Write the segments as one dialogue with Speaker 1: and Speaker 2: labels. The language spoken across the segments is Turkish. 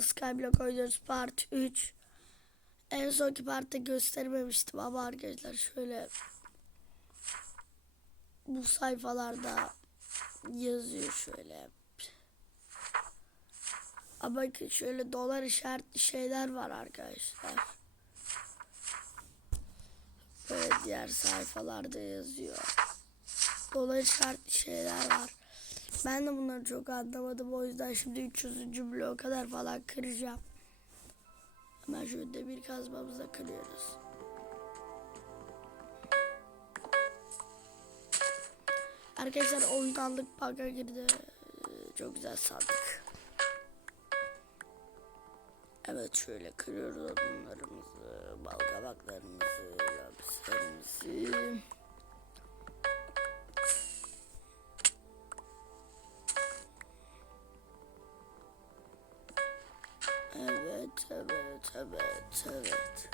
Speaker 1: Skyblock oynuyoruz part 3. En sonki partta göstermemiştim ama arkadaşlar şöyle bu sayfalarda yazıyor şöyle. Ama şöyle dolar işaretli şeyler var arkadaşlar. Böyle diğer sayfalarda yazıyor. Dolar işaretli şeyler var. Ben de bunları çok anlamadım. O yüzden şimdi 300. bloğa kadar falan kıracağım. Hemen şöyle demir kazmamızla kırıyoruz. Arkadaşlar oyun aldık bug'a girdi. Çok güzel sandık. Evet şöyle kırıyoruz odunlarımızı, bal kabaklarımızı, lapislerimizi. Evet, evet, evet, evet.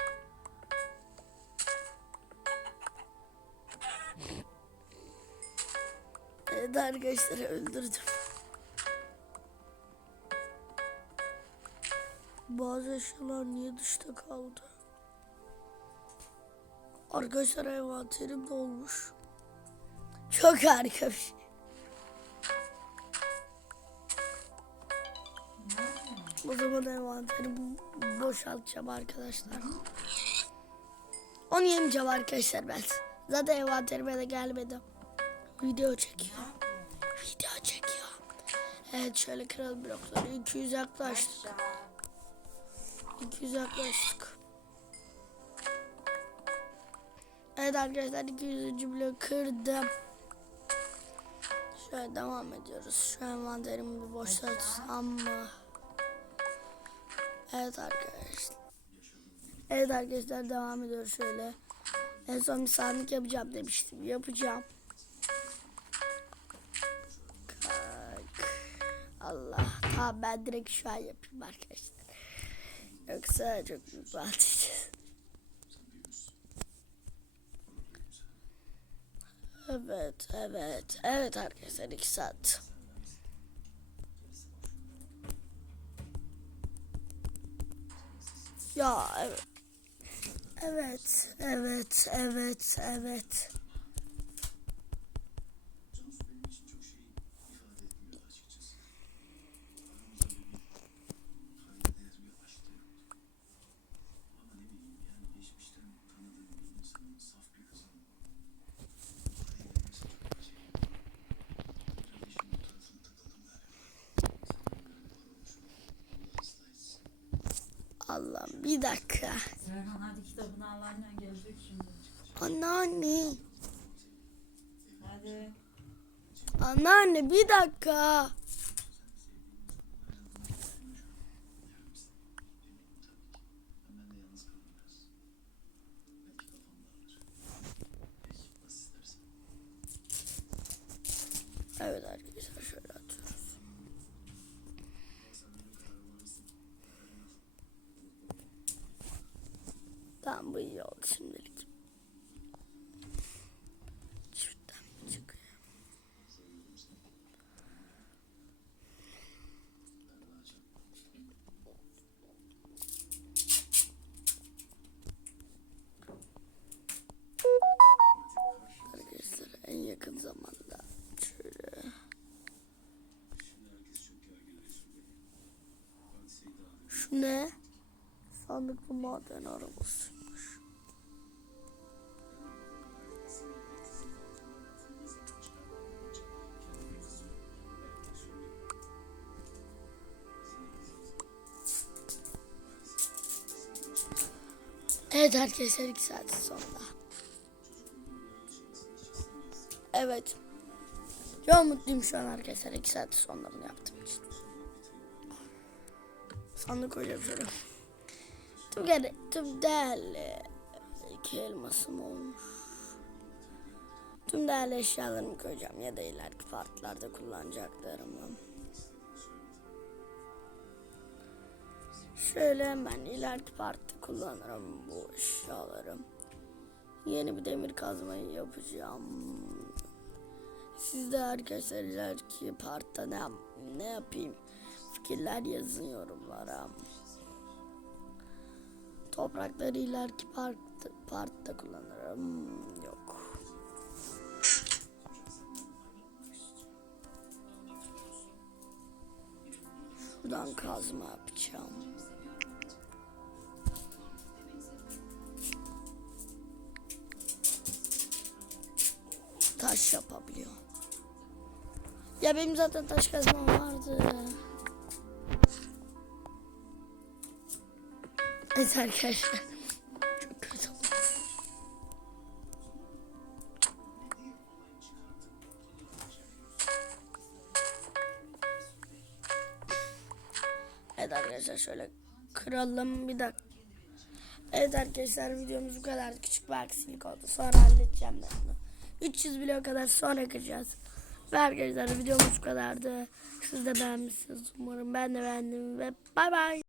Speaker 1: Arkadaşlar öldürdüm. Bazı eşyalar niye dışta kaldı? Arkadaşlar envanterim dolmuş. Çok harika bir şey. O zaman envanterimi boşaltacağım arkadaşlar. Onu yemeyeceğim arkadaşlar ben. Zaten envanterime de gelmedi. Video çekiyor. Video çekiyor. Evet şöyle kral blokları 200 yaklaştık. 200 yaklaştık. Evet arkadaşlar 200. bloğu kırdım. Şöyle devam ediyoruz. Şu envanterimi bir boşaltsam mı? Evet arkadaşlar. Evet arkadaşlar devam ediyoruz şöyle. En son bir sandık yapacağım demiştim. Yapacağım. Allah. Tamam ben direkt şu an yapayım arkadaşlar. Yoksa çok büyük batacağız. Evet, evet, evet arkadaşlar iki saat. Ya evet. Evet, evet, evet. Allah'ım bir dakika.
Speaker 2: Serhan hadi kitabını al annen gelecek şimdi.
Speaker 1: Anneanne.
Speaker 2: Hadi.
Speaker 1: Anneanne bir dakika. Evet arkadaşlar şöyle atıyoruz. Tamam bu iyi oldu şimdilik. Çiftten mi çıkıyor? Arkadaşlar en yakın zamanda şöyle Şu ne? Sandıklı maden arabasıymış. Evet arkadaşlar 2 saat sonra. Evet. Çok mutluyum şu an arkadaşlar 2 saat sonra bunu yaptığım için. Sandık şöyle. Tüm, gel tüm değerli iki elmasım olmuş. Tüm değerli eşyalarımı koyacağım ya da ileriki partlarda kullanacaklarımı. Şöyle hemen ileriki partta kullanırım bu eşyaları. Yeni bir demir kazmayı yapacağım. Siz de arkadaşlar ileriki partta ne, ne yapayım fikirler yazın yorumlara. Toprakları ileriki parkta, parkta kullanırım. Yok. Şuradan kazma yapacağım. Taş yapabiliyor. Ya benim zaten taş kazmam vardı. Evet arkadaşlar. Çok kötü. Evet arkadaşlar şöyle kıralım bir dakika. Evet arkadaşlar videomuz bu kadar küçük bir aksilik oldu. Sonra halledeceğim ben bunu. 300 blok kadar sonra kıracağız. Ve arkadaşlar videomuz bu kadardı. Siz de beğenmişsiniz umarım. Ben de beğendim ve bay bay.